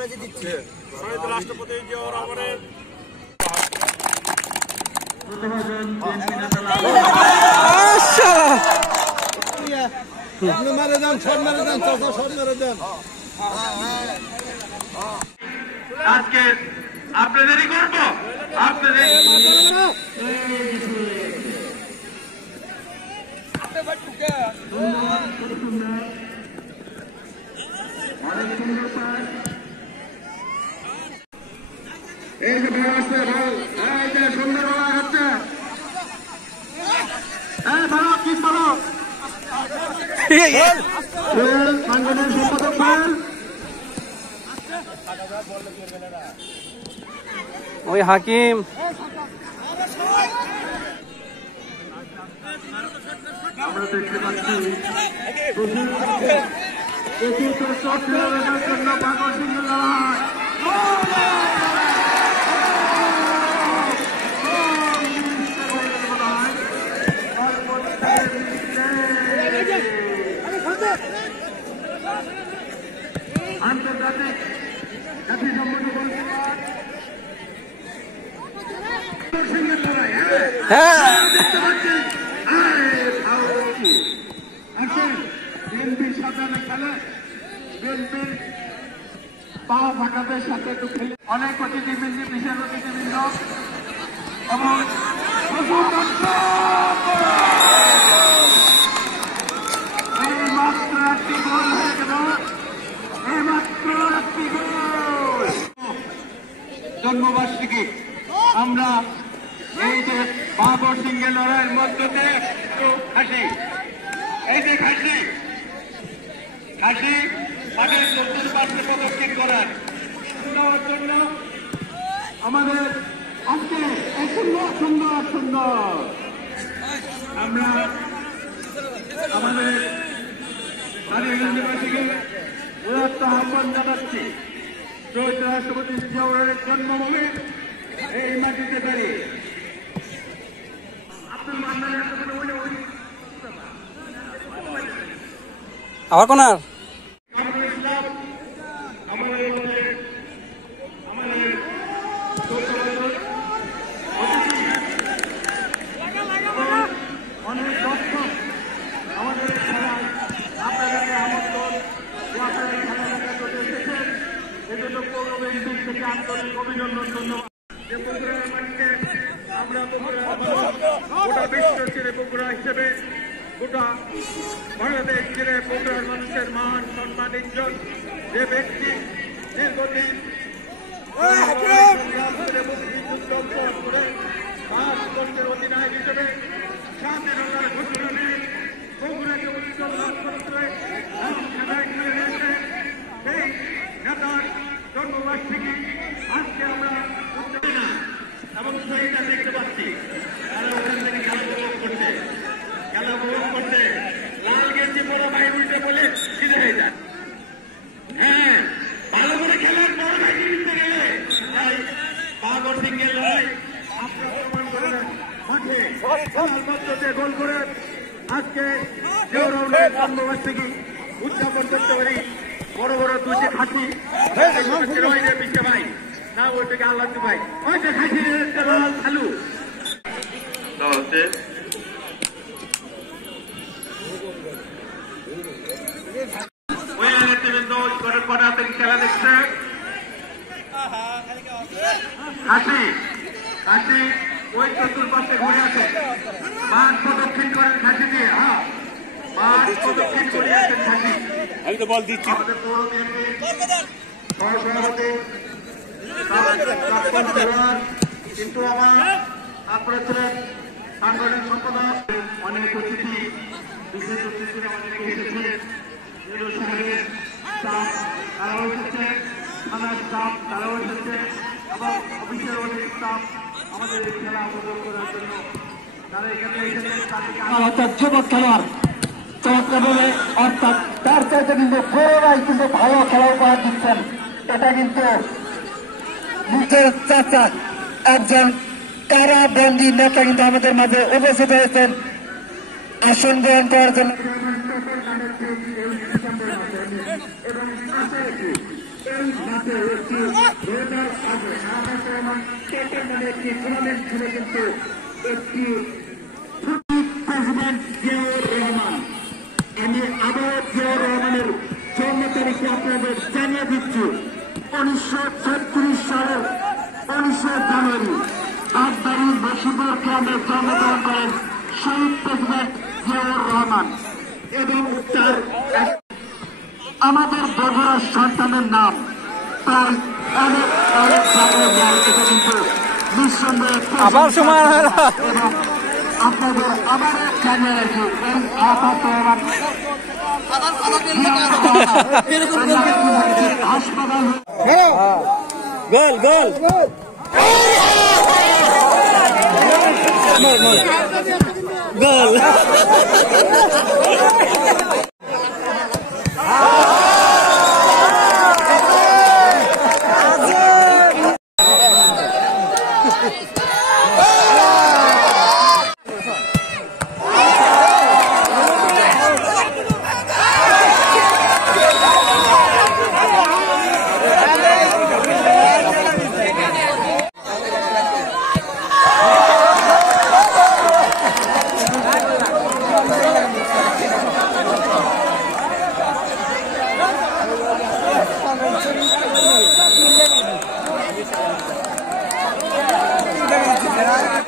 রাষ্ট্রপতি জিয়াউর রহমানের আজকে আপনাদেরই করব আপনাদের এই যে ভাই আসছে ভাই এই যে সুন্দরবন হচ্ছে এই ভালো কি ভালো সাংগঠনিক সম্পাদক ভাই ওই হাকিম আমরা দেখতে পাচ্ছি জন্য পাগল সিংহ লড়াই আন্তর্জাতিক জাতিসংঘ সিংহের লড়াই দেখতে পাচ্ছি বিএনপির সাথে খেলে বিএনপির পা ফাঁকাদের সাথে একটু খেলে অনেক অতিথিবৃন্দ বিশেষ অতিথিবৃন্দ এবং মাত্র একটি গোল হয়ে গেল এইমাত্র একটি গোল জন্মবার্ষিকী আমরা এই যে বাবর সিংহের লড়াইয়ের মধ্য দিয়ে একটু হাসি এই যে হাসি হাসি তাদের চতুর্পার্শ্বে প্রদক্ষিণ করার নেওয়ার জন্য আমাদের আজকে সুন্দর সুন্দর সুন্দর আমরা আমাদের স্থানীয়বাসীকে উদাত্ত আহ্বান জানাচ্ছি শহীদ রাষ্ট্রপতি জিয়াউরের জন্মভূমি এই মাটিতে দাঁড়িয়ে আবার কোনার অনেক দর্শক আমাদের খেলায় আপনাদেরকে আমন্ত্রণ আপনারা খেলাধুলা করতে এসেছেন এজন্য পৌর বিএনপি থেকে আন্তরিক অভিনন্দন ধন্যবাদ আমরা গোটা বিশ্ব ছেড়ে বগুড়া হিসেবে গোটা বাংলাদেশ ছেড়ে বগুড়ার মানুষের মান সম্মান ইজ্জত যে ব্যক্তি দীর্ঘদিন ভারতবর্ষের অধিনায়ক হিসেবে স্বাধীনতার ঘোষণা দিয়ে বগুড়াকে উজ্জ্বল লাভ করতে সেই নেতার জন্মবার্ষিকী আজকে আমরা না এবং সেইটা দেখতে পাচ্ছি তারা ওখান থেকে খেলা উপভোগ করছে লাল গেঞ্জি বড় ভাই উল্টে বলে ফিরে হয়ে যান হ্যাঁ ভালো করে খেলার বড় ভাই জিততে গেলে তাই বাবর সিংহের লড়াই আপনারা প্রমাণ করবেন মাঠে খেলার মধ্যে গোল করে আজকে জিয়াউর রহমানের জন্মবার্ষিকী উদযাপন করতে পারি বড় বড় দুটি খাসি পিছিয়ে ভাই না ওই থেকে আল্লাহ ভাই ওই যে খাসি খালু খেলা দেখছে হাসি হাসি ওই চতুর্পাশে ঘুরে আছে মাঠ প্রদক্ষিণ করেন খাসি দিয়ে হ্যাঁ মাঠ প্রদক্ষিণ করিয়েছেন খাসি আমি তো বল দিচ্ছি আমাদের পৌর কিন্তু আমার আপনারা ছিলেন সাংগঠনিক সম্পাদক অনেক অতিথি বিশেষ অতিথিরা অনেকে এসেছে সাহেবের স্টাফ তারাও এসেছে থানার স্টাফ তারাও এসেছে এবং অফিসের অনেক স্টাফ আমাদের এই খেলা উপভোগ করার জন্য তারা এখানে এসেছে অর্থাৎ যুবক খেলোয়াড় চমৎকারভাবে অর্থাৎ তার চাইতে কিন্তু বড়রাই কিন্তু ভালো খেলা উপহার দিচ্ছেন এটা কিন্তু নিজের চাচা একজন কারাবন্দী নেতা কিন্তু আমাদের মাঝে উপস্থিত হয়েছেন আসন গ্রহণ করার জন্য এবং মাঠে একটি রোডার আছে শাহবাজ রহমান টেটের নামে একটি টুর্নামেন্ট খেলে কিন্তু একটি প্রেসিডেন্ট জিয়াউর রহমান। আমি আবার জিয়াউর রহমানের জন্ম তারিখে আপনাদের জানিয়ে দিচ্ছি 1936 সালের 19 জানুয়ারি রাজবাড়ির বসিপুর গ্রামে জন্মগ্রহণ করেন শহীদ প্রেসিডেন্ট জিয়াউর রহমান এবং তার আমাদের বগুড়ার সন্তানের নাম প্রায় অনেক অনেক জায়গায় নাম এটা কিন্তু নিঃসন্দেহে আবার সময় হয় না। এবং আপনাদের আবার জানিয়ে রাখি এই আফাত রহমান হাসপাতাল গোল গোল গোল